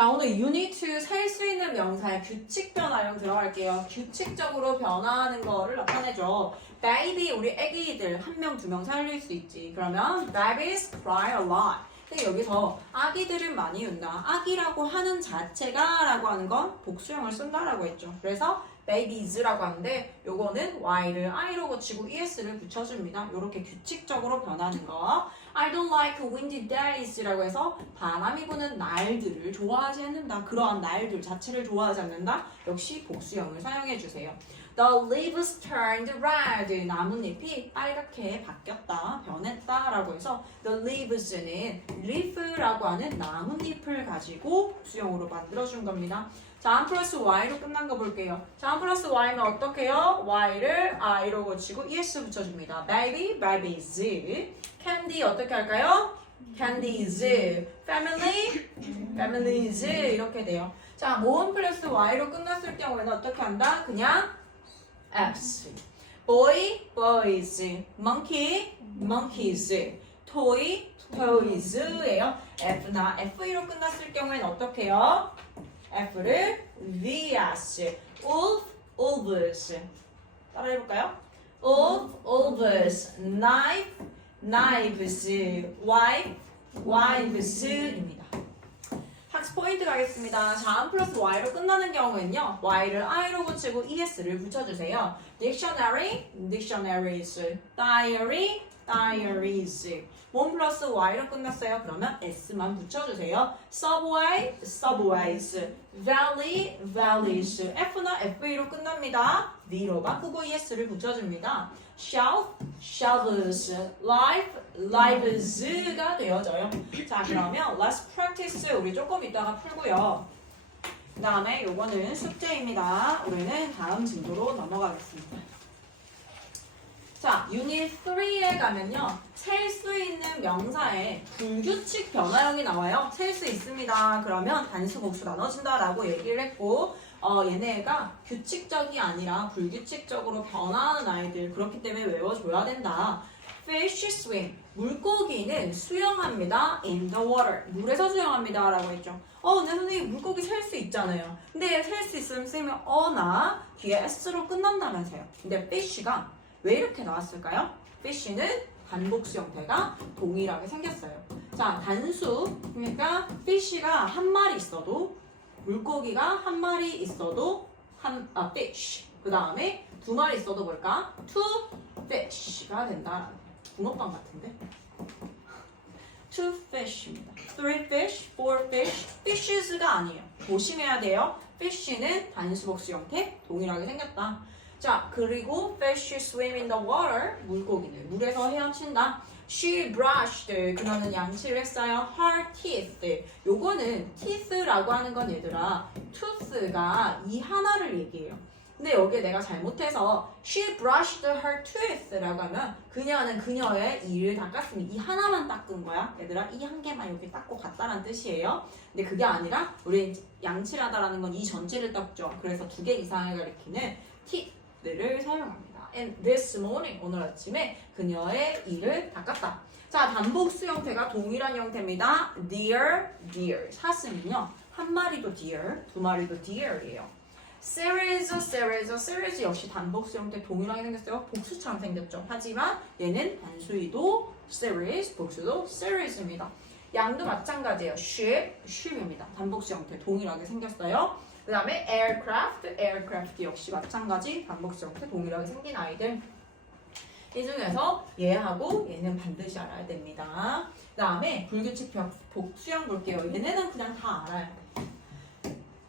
자, 오늘 유닛 2 셀 수 있는 명사의 규칙 변화형 들어갈게요. 규칙적으로 변화하는 거를 나타내죠. baby, 우리 애기들 한 명, 두 명 살릴 수 있지. 그러면 babies cry a lot. 근데 여기서 아기들은 많이 운다. 아기라고 하는 자체가 라고 하는 건 복수형을 쓴다라고 했죠. 그래서 babies라고 하는데 요거는 y를 i로 고치고 es를 붙여줍니다. 요렇게 규칙적으로 변하는 거. I don't like windy days라고 해서 바람이 부는 날들을 좋아하지 않는다. 그러한 날들 자체를 좋아하지 않는다. 역시 복수형을 사용해주세요. The leaves turned red. 나뭇잎이 빨갛게 바뀌었다, 변했다 라고 해서 the leaves는 leaf라고 하는 나뭇잎을 가지고 복수형으로 만들어준 겁니다. 자, 1 플러스 y로 끝난 거 볼게요. 자, 1 플러스 y는 어떻게 해요? y를 i로 고치고 es 붙여줍니다. baby, babies. candy 어떻게 할까요? candies. family, families. 이렇게 돼요. 자, 모음 플러스 y로 끝났을 경우에는 어떻게 한다? 그냥 f's. boy, boys. monkey, monkeys. toy, toys예요. f나 f2로 끝났을 경우에는 어떻게 해요? F를 vs, wolf, wolves. 따라해볼까요? wolf, wolves, knife, knives, wife, wives입니다. 학습 포인트 가겠습니다. 자, 1 플러스 y로 끝나는 경우에는요, y를 i로 고치고 es를 붙여주세요. dictionary, dictionaries, diary, diaries. 1 플러스 y로 끝났어요. 그러면 s만 붙여주세요. subway, subways, valley, valleys. f나 f2로 끝납니다. v로 바꾸고 es를 붙여줍니다. shelf, shelves, life, lives가 되어져요. 자, 그러면 let's practice 우리 조금 이따가 풀고요. 그 다음에 요거는 숙제입니다. 우리는 다음 진도로 넘어가겠습니다. 자, 유닛 3에 가면요, 셀 수 있는 명사에 불규칙 변화형이 나와요. 셀 수 있습니다. 그러면 단수, 복수 나눠진다라고 얘기를 했고, 얘네가 규칙적이 아니라 불규칙적으로 변화하는 아이들, 그렇기 때문에 외워줘야 된다. Fish swim, 물고기는 수영합니다. In the water, 물에서 수영합니다 라고 했죠. 근데 선생님 물고기 셀 수 있잖아요. 근데 셀 수 있으면 쓰면 나 뒤에 s로 끝난다면서요. 근데 fish가 왜 이렇게 나왔을까요? fish는 단복수 형태가 동일하게 생겼어요. 자, 단수, 그러니까 fish가 한 마리 있어도, 물고기가 한 마리 있어도 fish. 그 다음에 두 마리 있어도 뭘까? two fish가 된다. 붕어빵 같은데? two fish입니다. three fish, four fish, fishes가 아니에요. 조심해야 돼요. fish는 단수 복수 형태 동일하게 생겼다. 자, 그리고 fish swim in the water, 물고기는 물에서 헤엄친다. She brushed, 그녀는 양치를 했어요. Her teeth, 요거는 teeth라고 하는 건 얘들아, tooth가 이 하나를 얘기해요. 근데 여기에 내가 잘못해서 she brushed her tooth라고 하면 그녀는 그녀의 이를 닦았으니 이 하나만 닦은 거야. 얘들아, 이 한 개만 여기 닦고 갔다는 뜻이에요. 근데 그게 아니라 우리 양치를 하다라는 건 이 전체를 닦죠. 그래서 두 개 이상을 가리키는 teeth를 사용합니다. And this morning, 오늘 아침에 그녀의 이를 닦았다. 자, 단복수 형태가 동일한 형태입니다. Deer, deer. 사슴은요, 한 마리도 deer, 두 마리도 deer이에요. Series, series, series 역시 단복수 형태 동일하게 생겼어요. 복수처럼 생겼죠. 하지만 얘는 단수이도 series, 복수도 series입니다. 양도 마찬가지예요. ship, ship입니다. 단복수 형태 동일하게 생겼어요. 그 다음에 aircraft, aircraft 역시 마찬가지 단복수 형태 동일하게 생긴 아이들. 이 중에서 얘하고 얘는 반드시 알아야 됩니다. 그 다음에 불규칙 복수형 볼게요. 얘네는 그냥 다 알아야 돼.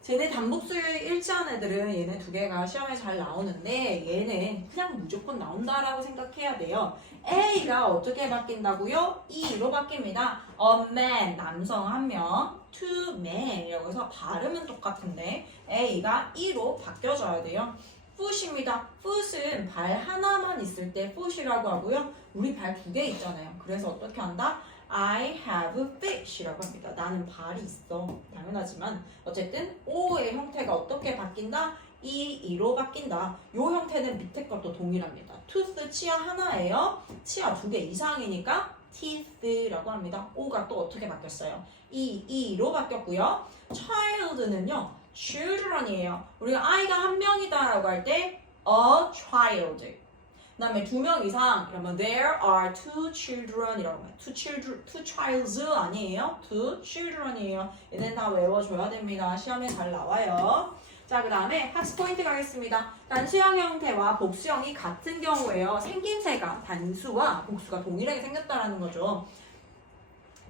쟤네 단복수에 일치한 애들은 얘네 두 개가 시험에 잘 나오는데 얘는 그냥 무조건 나온다라고 생각해야 돼요. A가 어떻게 바뀐다고요? E로 바뀝니다. A man, 남성 한 명, two men이라고 해서 발음은 똑같은데 A가 E로 바뀌어져야 돼요. foot입니다. foot은 발 하나만 있을 때 foot이라고 하고요. 우리 발 두 개 있잖아요. 그래서 어떻게 한다? I have fish이라고 합니다. 나는 발이 있어. 당연하지만 어쨌든 O의 형태가 어떻게 바뀐다? E로 바뀐다. 이 형태는 밑에 것도 동일합니다. tooth 치아 하나예요. 치아 두 개 이상이니까 teeth라고 합니다. O가 또 어떻게 바뀌었어요? E로 바뀌었고요. child는요, children이에요. 우리가 아이가 한 명이다라고 할 때 a child. 그 다음에 2명 이상 이러면 there are two children이라고 해요. two childs 아니에요. two children이에요. 얘는 다 외워줘야 됩니다. 시험에 잘 나와요. 자, 그 다음에 학습 포인트 가겠습니다. 단수형 형태와 복수형이 같은 경우에요. 생김새가 단수와 복수가 동일하게 생겼다라는 거죠.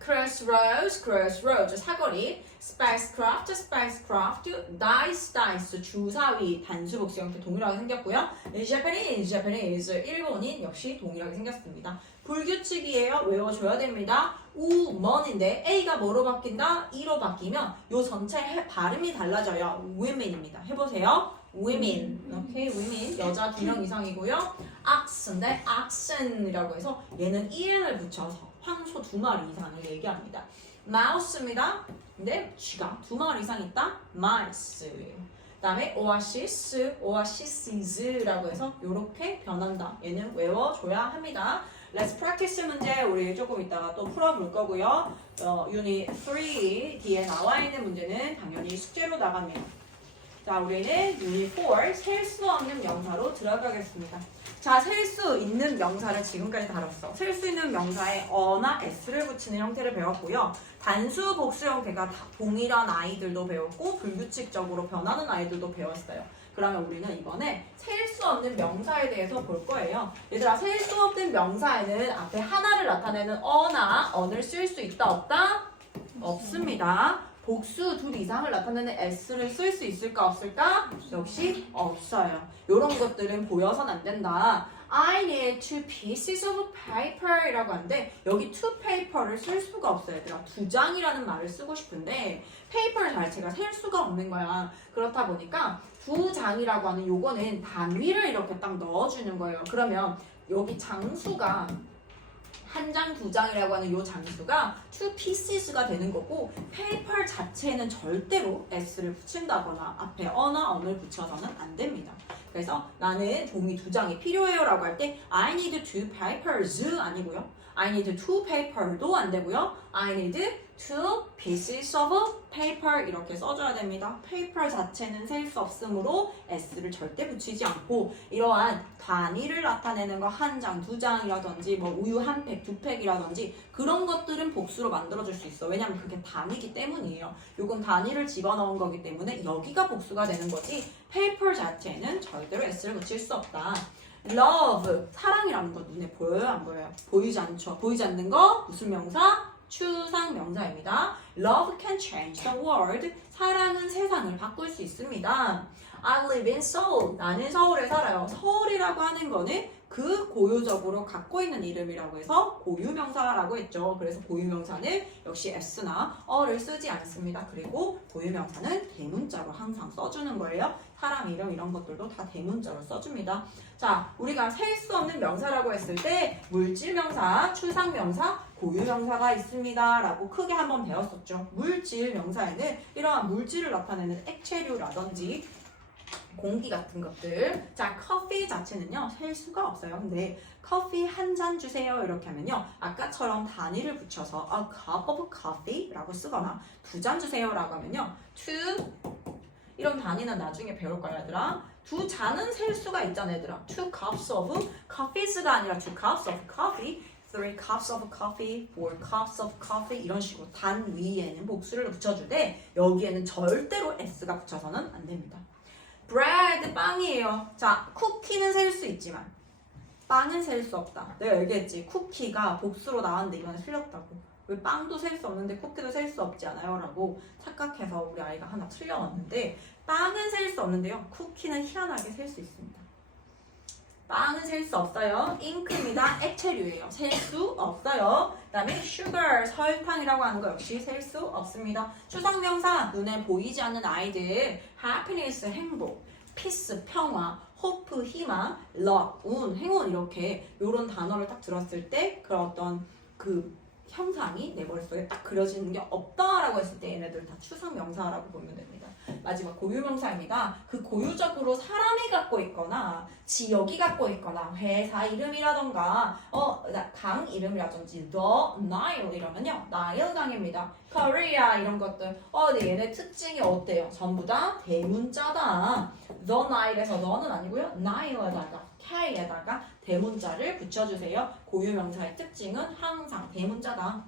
crossroads, 사거리, spacecraft, dice, 주사위, 단수 복수 형태 동일하게 생겼고요. Japanese, 일본인 역시 동일하게 생겼습니다. 불규칙이에요. 외워줘야 됩니다. woman인데 A가 뭐로 바뀐다? E로 바뀌면 요 전체 발음이 달라져요. women입니다. 해보세요. women, 오케이, women, 여자 2명 이상이고요. ox인데 oxen이라고 해서 얘는 en을 붙여서 황소 2마리 이상을 얘기합니다. mouse입니다. 근데 쥐가 2마리 이상 있다? mice. 그 다음에 oasis라고 해서 이렇게 변한다. 얘는 외워줘야 합니다. Let's practice 문제 우리 조금 이따가 또 풀어볼 거고요. 유닛 3 뒤에 나와 있는 문제는 당연히 숙제로 나갑니다. 자, 우리는 유닛 4 셀 수 없는 명사로 들어가겠습니다. 자, 셀 수 있는 명사를 지금까지 다뤘어. 셀 수 있는 명사에 어나 s를 붙이는 형태를 배웠고요. 단수 복수 형태가 다 동일한 아이들도 배웠고 불규칙적으로 변하는 아이들도 배웠어요. 그러면 우리는 이번에 셀 수 없는 명사에 대해서 볼 거예요. 얘들아, 셀 수 없는 명사에는 앞에 하나를 나타내는 어나 언을 쓸 수 있다 없다? 없습니다. 복수 둘 이상을 나타내는 s를 쓸 수 있을까 없을까? 역시 없어요. 이런 것들은 보여서는 안 된다. I need two pieces of paper 이라고 하는데 여기 two paper를 쓸 수가 없어요. 얘들아, 2장이라는 말을 쓰고 싶은데 paper 자체가 셀 수가 없는 거야. 그렇다 보니까 2장이라고 하는 요거는 단위를 이렇게 딱 넣어주는 거예요. 그러면 여기 장수가 한 장, 2장이라고 하는 요 장수가 two pieces가 되는 거고 paper 자체는 절대로 s를 붙인다거나 앞에 어나 언을 붙여서는 안 됩니다. 그래서 나는 종이 2장이 필요해요 라고 할 때 I need two papers 아니고요. I need two paper도 안 되고요. I need two pieces of paper 이렇게 써줘야 됩니다. paper 자체는 셀 수 없으므로 s를 절대 붙이지 않고 이러한 단위를 나타내는 거 한 장, 2장이라든지 뭐 우유 한 팩, 2팩이라든지 그런 것들은 복수로 만들어줄 수 있어. 왜냐면 그게 단위이기 때문이에요. 요건 단위를 집어넣은 거기 때문에 여기가 복수가 되는 거지 paper 자체는 절대로 s를 붙일 수 없다. love, 사랑이라는 거 눈에 보여요? 안 보여요? 보이지 않죠? 보이지 않는 거 무슨 명사? 추상 명사입니다. Love can change the world. 사랑은 세상을 바꿀 수 있습니다. I live in Seoul. 나는 서울에 살아요. 서울이라고 하는 거는 그 고유적으로 갖고 있는 이름이라고 해서 고유명사라고 했죠. 그래서 고유명사는 역시 s나 어를 쓰지 않습니다. 그리고 고유명사는 대문자로 항상 써주는 거예요. 사람 이름 이런 것들도 다 대문자로 써줍니다. 자, 우리가 셀 수 없는 명사라고 했을 때 물질명사, 추상명사, 고유명사가 있습니다. 라고 크게 한번 배웠었죠. 물질명사에는 이러한 물질을 나타내는 액체류라든지 공기 같은 것들. 자, 커피 자체는요 셀 수가 없어요. 근데 커피 한 잔 주세요 이렇게 하면요 아까처럼 단위를 붙여서 a cup of coffee 라고 쓰거나 2잔 주세요 라고 하면요 two 이런 단위는 나중에 배울 거야 얘들아. 2잔은 셀 수가 있잖아 얘들아. two cups of coffees가 아니라 two cups of coffee, three cups of coffee, four cups of coffee 이런 식으로 단 위에는 복수를 붙여주되 여기에는 절대로 s가 붙여서는 안 됩니다. bread, 빵이에요. 자, 쿠키는 셀 수 있지만 빵은 셀 수 없다. 내가 얘기했지. 쿠키가 복수로 나왔는데 이번에 틀렸다고. 왜 빵도 셀 수 없는데 쿠키도 셀 수 없지 않아요? 라고 착각해서 우리 아이가 하나 틀려왔는데 빵은 셀 수 없는데요. 쿠키는 희한하게 셀 수 있습니다. 빵은 셀 수 없어요. 잉크입니다. 액체류예요. 셀 수 없어요. 그 다음에 sugar, 설탕이라고 하는 거 역시 셀 수 없습니다. 추상명사, 눈에 보이지 않는 아이들, happiness, 행복, peace, 평화, hope, 희망, luck, 운, 행운 이렇게 이런 단어를 딱 들었을 때 그런 어떤 그 형상이 내 머릿속에 딱 그려지는 게 없다라고 했을 때 얘네들 다 추상명사라고 보면 됩니다. 마지막 고유명사입니다. 그 고유적으로 사람이 갖고 있거나 지역이 갖고 있거나 회사 이름이라던가 강 이름이라든지 the Nile 이러면요. 나일 강입니다. Korea 이런 것들 근데 얘네 특징이 어때요? 전부 다 대문자다. The Nile에서 the는 아니고요. Nile에다가 K에다가 대문자를 붙여주세요. 고유명사의 특징은 항상 대문자다.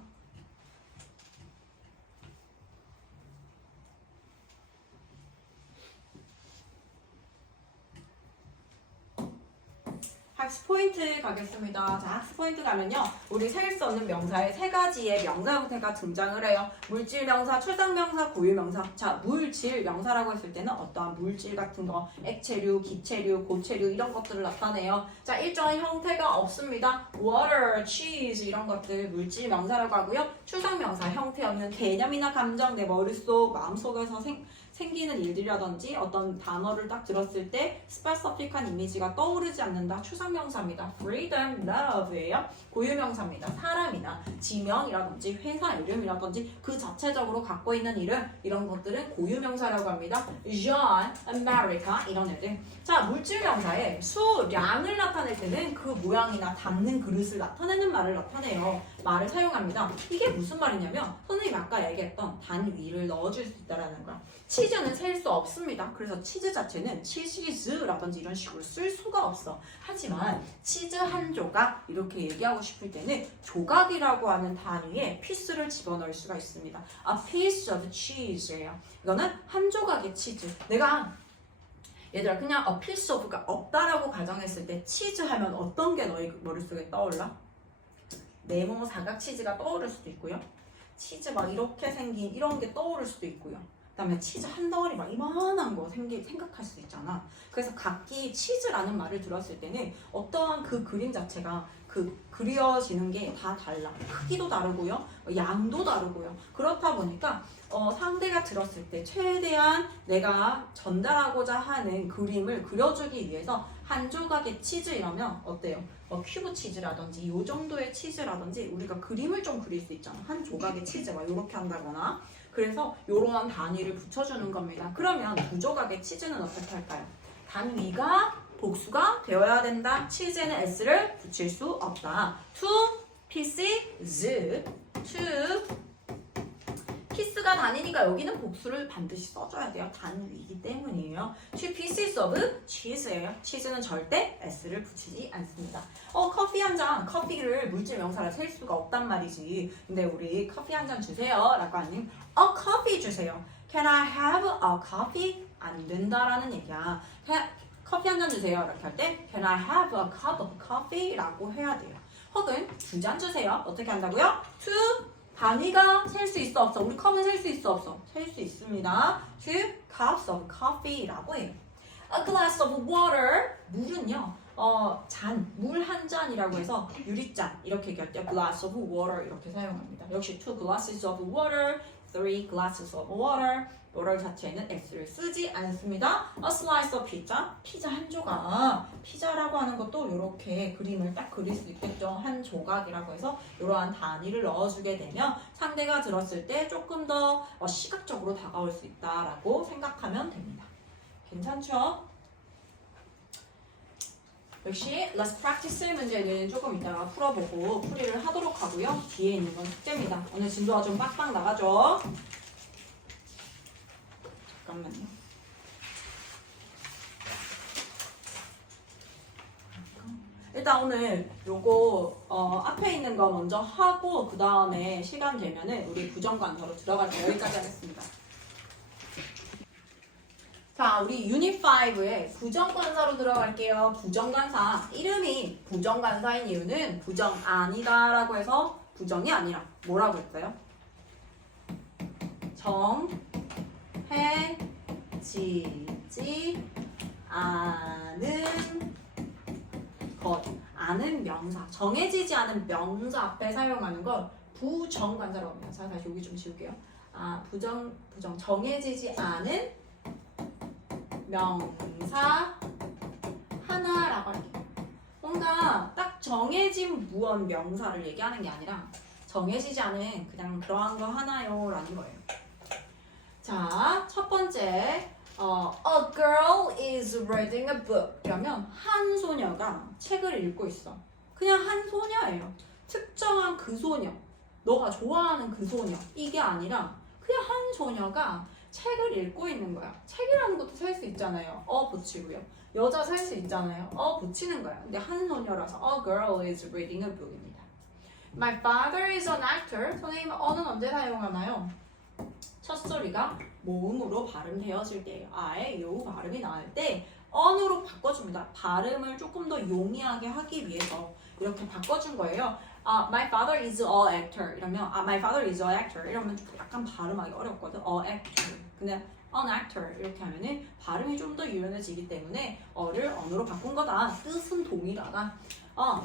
학습 포인트 가겠습니다. 자, 학습 포인트 가면요. 우리 셀 수 없는 명사에 세 가지의 명사 형태가 등장을 해요. 물질 명사, 출상 명사, 고유 명사. 자, 물질 명사라고 했을 때는 어떠한 물질 같은 거, 액체류, 기체류, 고체류 이런 것들을 나타내요. 자, 일정한 형태가 없습니다. water, cheese 이런 것들 물질 명사라고 하고요. 출상 명사 형태 없는 개념이나 감정, 내 머릿속, 마음속에서 생기는 일들이라든지 어떤 단어를 딱 들었을 때 스페시픽한 이미지가 떠오르지 않는다. 추상명사입니다. freedom, love예요. 고유명사입니다. 사람이나 지명이라든지 회사 이름이라든지 그 자체적으로 갖고 있는 이름 이런 것들은 고유명사라고 합니다. John, America 이런 애들. 자, 물질명사에 수량을 나타낼 때는 그 모양이나 담는 그릇을 나타내는 말을 나타내요. 말을 사용합니다. 이게 무슨 말이냐면 선생님이 아까 얘기했던 단 위를 넣어줄 수 있다는 거야. 치즈는 셀 수 없습니다. 그래서 치즈 자체는 치즈라든지 이런 식으로 쓸 수가 없어. 하지만 치즈 한 조각 이렇게 얘기하고 싶을 때는 조각이라고 하는 단위에 피스를 집어넣을 수가 있습니다. A piece of cheese예요. 이거는 한 조각의 치즈. 내가 얘들아 그냥 a piece of가 없다라고 가정했을 때 치즈 하면 어떤 게 너희 머릿속에 떠올라? 네모 사각 치즈가 떠오를 수도 있고요. 치즈 막 이렇게 생긴 이런 게 떠오를 수도 있고요. 그 다음에 치즈 한 덩어리 막 이만한 거 생각할 수 있잖아. 그래서 각기 치즈라는 말을 들었을 때는 어떠한 그 그림 자체가 그려지는 게 다 달라. 크기도 다르고요. 양도 다르고요. 그렇다 보니까 상대가 들었을 때 최대한 내가 전달하고자 하는 그림을 그려주기 위해서 한 조각의 치즈 이라면 어때요? 큐브 치즈라든지 이 정도의 치즈라든지 우리가 그림을 좀 그릴 수 있잖아. 한 조각의 치즈 막 이렇게 한다거나. 그래서 이러한 단위를 붙여주는 겁니다. 그러면 두 조각의 치즈는 어떻게 할까요? 단위가 복수가 되어야 된다. 치즈에는 s를 붙일 수 없다. Two pieces, two 피스가 단위니까 여기는 복수를 반드시 써줘야 돼요. 단위이기 때문이에요. Two pieces of cheese예요. 치즈는 절대 s를 붙이지 않습니다. 커피 한 잔, 커피를 물질 명사로 셀 수가 없단 말이지. 근데 우리 커피 한 잔 주세요. 라고 하니 커피 주세요. Can I have a coffee? 안 된다라는 얘기야. 커피 한 잔 주세요. 이렇게 할 때 Can I have a cup of coffee? 라고 해야 돼요. 혹은 두 잔 주세요. 어떻게 한다고요? Two 단위가 셀 수 있어 없어? 우리 컵은 셀 수 있어 없어? 셀 수 있습니다. Two cups of coffee라고 해요. A glass of water. 물은요. 잔, 물 한 잔이라고 해서 유리잔 이렇게 얘기할 때 glass of water 이렇게 사용합니다. 역시 two glasses of water, three glasses of water. water 자체에는 s를 쓰지 않습니다. A slice of pizza, 피자 한 조각. 피자라고 하는 것도 이렇게 그림을 딱 그릴 수 있겠죠. 한 조각이라고 해서 이러한 단위를 넣어주게 되면 상대가 들었을 때 조금 더 시각적으로 다가올 수 있다라고 생각하면 됩니다. 괜찮죠? 역시 Let's Practice 문제는 조금 이따가 풀어보고 풀이를 하도록 하고요. 뒤에 있는 건 숙제입니다. 오늘 진도가 좀 빡빡 나가죠? 잠깐만요. 일단 오늘 요거 앞에 있는 거 먼저 하고 그 다음에 시간 되면은 우리 부정관사로 들어갈게요. 여기까지 하겠습니다. 자, 우리 유닛 5에 부정관사로 들어갈게요. 부정관사. 이름이 부정관사인 이유는 부정 아니다 라고 해서 부정이 아니라 뭐라고 했어요? 정해지지 않은 것. 아는 명사. 정해지지 않은 명사 앞에 사용하는 걸 부정관사라고 합니다. 자, 다시 여기 좀 지울게요. 부정 정해지지 않은 명사 하나라고 할게요. 뭔가 딱 정해진 무언 명사를 얘기하는 게 아니라 정해지지 않은 그냥 그러한 거 하나요 라는 거예요. 자, 첫 번째 reading a book. 그러면 한 소녀가 책을 읽고 있어. 그냥 한 소녀예요. 특정한 그 소녀. 너가 좋아하는 그 소녀. 이게 아니라 그냥 한 소녀가 책을 읽고 있는 거야. 책이라는 것도 살 수 있잖아요. 붙이고요. 여자 살 수 있잖아요. 붙이는 거야. 근데 한 소녀라서 a girl is reading a book입니다. My father is an actor. 선생님은 어는 언제 사용하나요? 첫 소리가 모음으로 발음되어질 때예요. 아의 요 발음이 나올 때 언으로 바꿔줍니다. 발음을 조금 더 용이하게 하기 위해서 이렇게 바꿔준 거예요. My father is an actor. 이러면 my father is an actor. 이러면 좀 약간 발음하기 어렵거든. an actor. 근데 an actor 이렇게 하면은 발음이 좀 더 유연해지기 때문에 어를 언으로 바꾼 거다. 뜻은 동일하다.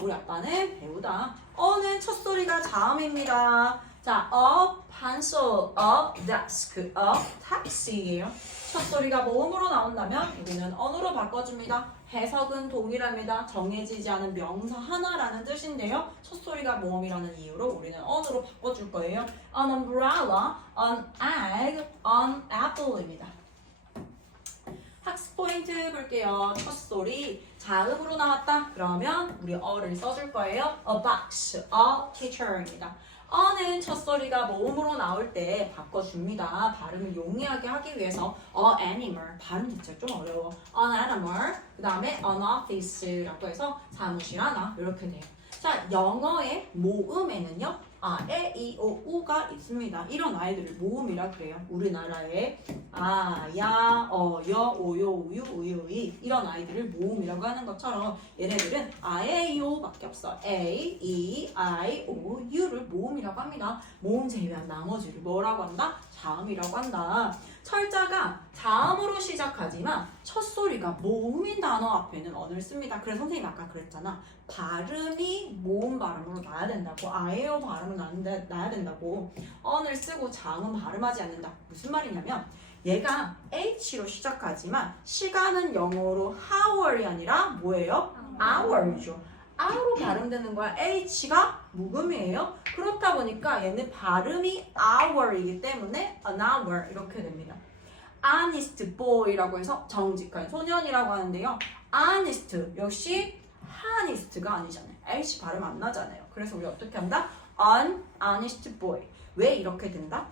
우리 아빠는 배우다. 어는 첫 소리가 자음입니다. 자, a pencil, a desk, a taxi예요. 첫 소리가 모음으로 나온다면 우리는 언으로 바꿔줍니다. 해석은 동일합니다. 정해지지 않은 명사 하나라는 뜻인데요. 첫 소리가 모음이라는 이유로 우리는 언으로 바꿔줄 거예요. An umbrella, an egg, an apple입니다. 학습 포인트 볼게요. 첫 소리 자음으로 나왔다. 그러면 우리 어를 써줄 거예요. A box, a teacher입니다. 어는 첫 소리가 모음으로 나올 때 바꿔줍니다. 발음을 용이하게 하기 위해서 a animal, 발음 자체가 좀 어려워. an animal, 그 다음에 an office라고 해서 사무실 하나 이렇게 돼요. 자, 영어의 모음에는요. 에, 이, 오, 우가 있습니다. 이런 아이들을 모음이라 그래요. 우리나라에 야, 여, 오, 요, 우유, 우유, 이 이런 아이들을 모음이라고 하는 것처럼 얘네들은 에, 이, 오밖에 없어. A, E, I, O, U를 모음이라고 합니다. 모음 제외한 나머지를 뭐라고 한다? 자음이라고 한다. 철자가 자음으로 시작하지만 첫 소리가 모음인 단어 앞에는 언을 씁니다. 그래서 선생님이 아까 그랬잖아. 발음이 모음 발음으로 나야 된다고. 아에요 발음을 나야 된다고. 언을 쓰고 자음은 발음하지 않는다. 무슨 말이냐면 얘가 H로 시작하지만 시간은 영어로 hour이 아니라 뭐예요? hour이죠. R로 발음되는 거야. H가 묵음이에요. 그렇다 보니까 얘는 발음이 hour이기 때문에 an hour 이렇게 됩니다. honest boy라고 해서 정직한 소년이라고 하는데요. honest 역시 honest가 아니잖아요. H 발음 안 나잖아요. 그래서 우리 어떻게 한다? an honest boy. 왜 이렇게 된다?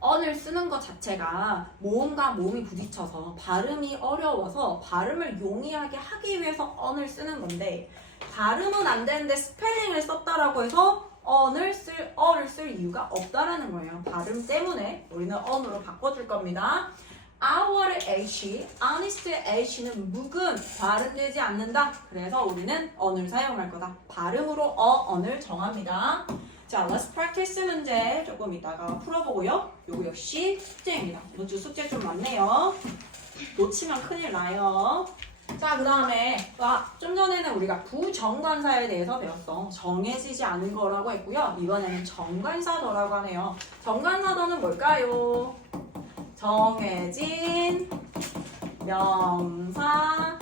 언을 쓰는 것 자체가 모음과 모음이 부딪혀서 발음이 어려워서 발음을 용이하게 하기 위해서 언을 쓰는 건데 발음은 안 되는데 스펠링을 썼다라고 해서 어를 쓸 이유가 없다라는 거예요. 발음 때문에 우리는 언으로 바꿔줄 겁니다. Our H, honest의 H는 묵음, 발음되지 않는다. 그래서 우리는 언을 사용할 거다. 발음으로 언을 정합니다. 자, let's practice 문제 조금 이따가 풀어보고요. 요거 역시 숙제입니다. 이번 주 숙제 좀 많네요. 놓치면 큰일 나요. 자, 그 다음에 좀 전에는 우리가 부정관사에 대해서 배웠어. 정해지지 않은 거라고 했고요. 이번에는 정관사더라고 하네요. 정관사더는 뭘까요? 정해진 명사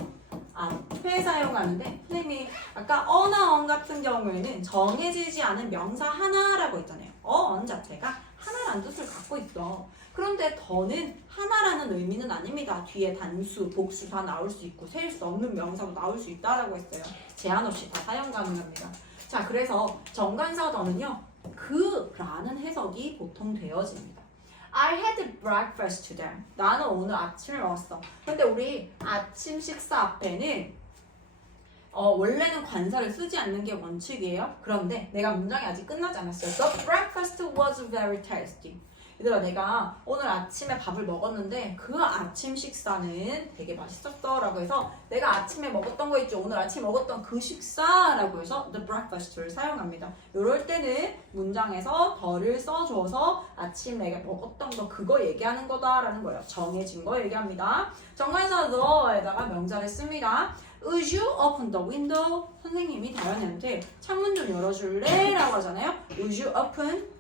앞에 사용하는데 선생님이 아까 어나 언 같은 경우에는 정해지지 않은 명사 하나라고 했잖아요. 언 자체가 하나라는 뜻을 갖고 있어. 그런데 더는 하나라는 의미는 아닙니다. 뒤에 단수, 복수 다 나올 수 있고 셀 수 없는 명사도 나올 수 있다라고 했어요. 제한 없이 다 사용 가능합니다. 자, 그래서 정관사 더는요. 그라는 해석이 보통 되어집니다. I had breakfast today. 나는 오늘 아침을 먹었어. 근데 우리 아침 식사 앞에는 원래는 관사를 쓰지 않는 게 원칙이에요. 그런데 내가 문장이 아직 끝나지 않았어요. The breakfast was very tasty. 얘들아, 내가 오늘 아침에 밥을 먹었는데 그 아침 식사는 되게 맛있었어 라고 해서 내가 아침에 먹었던 거 있죠. 오늘 아침에 먹었던 그 식사라고 해서 the breakfast를 사용합니다. 이럴 때는 문장에서 더를 써줘서 아침 내가 먹었던 거 그거 얘기하는 거다라는 거예요. 정해진 거 얘기합니다. 정관사 the에다가 명사를 씁니다. Would you open the window? 선생님이 다현이한테 창문 좀 열어줄래? 라고 하잖아요. Would you open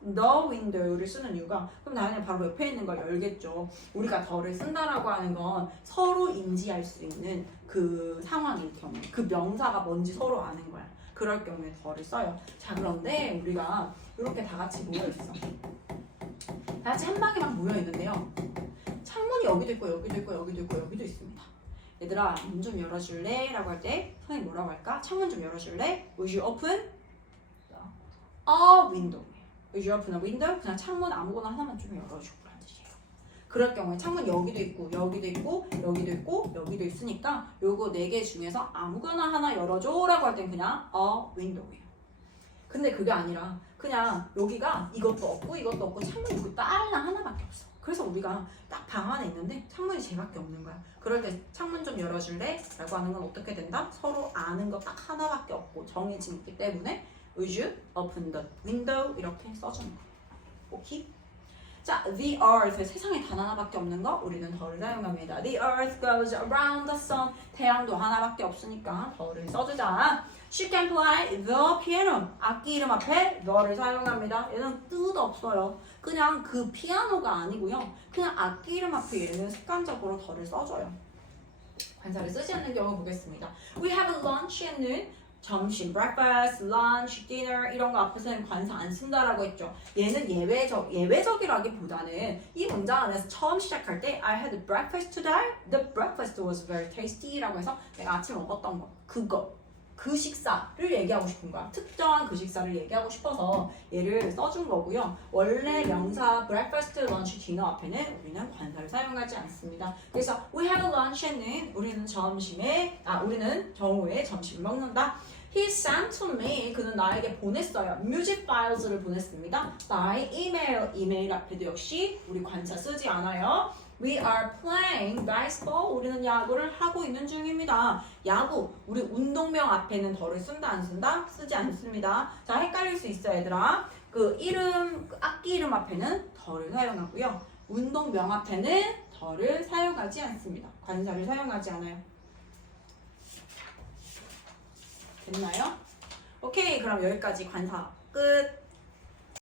the window를 쓰는 이유가 그럼 나연이 바로 옆에 있는 걸 열겠죠. 우리가 더를 쓴다라고 하는 건 서로 인지할 수 있는 그 상황일 경우에 그 명사가 뭔지 서로 아는 거야. 그럴 경우에 더를 써요. 자, 그런데 우리가 이렇게 다 같이 모여있어. 다 같이 한 방에 막 모여있는데요. 창문이 여기도 있고 여기도 있고 여기도 있고 여기도 있습니다. 얘들아 문 좀 열어줄래? 라고 할 때 선생님 뭐라고 할까? 창문 좀 열어줄래? Would you open a window? Would you open a window? 그냥 창문 아무거나 하나만 좀 열어주라는 뜻이에요. 그럴 경우에 창문 여기도 있고 여기도 있고 여기도 있고 여기도 있으니까 요거 4개 중에서 아무거나 하나 열어줘 라고 할 땐 그냥 a window예요. 근데 그게 아니라 그냥 여기가 이것도 없고 이것도 없고 창문이 있고 딸랑 하나밖에 없어. 그래서 우리가 딱 방 안에 있는데 창문이 쟤밖에 없는 거야. 그럴 때 창문 좀 열어줄래? 라고 하는 건 어떻게 된다? 서로 아는 거 딱 하나밖에 없고 정해져 있기 때문에 Would you open the window? 이렇게 써주는 거예요. 오케이? 자, the earth. 세상에 단 하나밖에 없는 거 우리는 더를 사용합니다. The earth goes around the sun. 태양도 하나밖에 없으니까 더를 써주자. She can play the piano. 악기 이름 앞에 the를 사용합니다. 얘는 뜻 없어요. 그냥 그 피아노가 아니고요. 그냥 악기 이름 앞에 얘는 습관적으로 더를 써줘요. 관사를 쓰지 않는 경우 보겠습니다. We have lunch at noon. 점심, breakfast, lunch, dinner 이런 거 앞에서는 관사 안 쓴다라고 했죠. 얘는 예외적이라기보다는 이 문장 안에서 처음 시작할 때 I had breakfast today. The breakfast was very tasty라고 해서 내가 아침 먹었던 거, 그 식사를 얘기하고 싶은 거야. 특정한 그 식사를 얘기하고 싶어서 얘를 써준 거고요. 원래 명사 breakfast, lunch, dinner 앞에는 우리는 관사를 사용하지 않습니다. 그래서 we have lunch at noon. 우리는 정오에 점심을 먹는다. He sent to me. 그는 나에게 보냈어요. 뮤직 파일즈를 보냈습니다. by email. 이메일 앞에도 역시 우리 관사 쓰지 않아요. We are playing baseball. 우리는 야구를 하고 있는 중입니다. 야구. 우리 운동명 앞에는 더를 쓴다 안 쓴다? 쓰지 않습니다. 자, 헷갈릴 수 있어 얘들아. 그 악기 이름 앞에는 더를 사용하고요. 운동명 앞에는 더를 사용하지 않습니다. 관사를 사용하지 않아요. 됐나요? 오케이, 그럼 여기까지 관사 끝.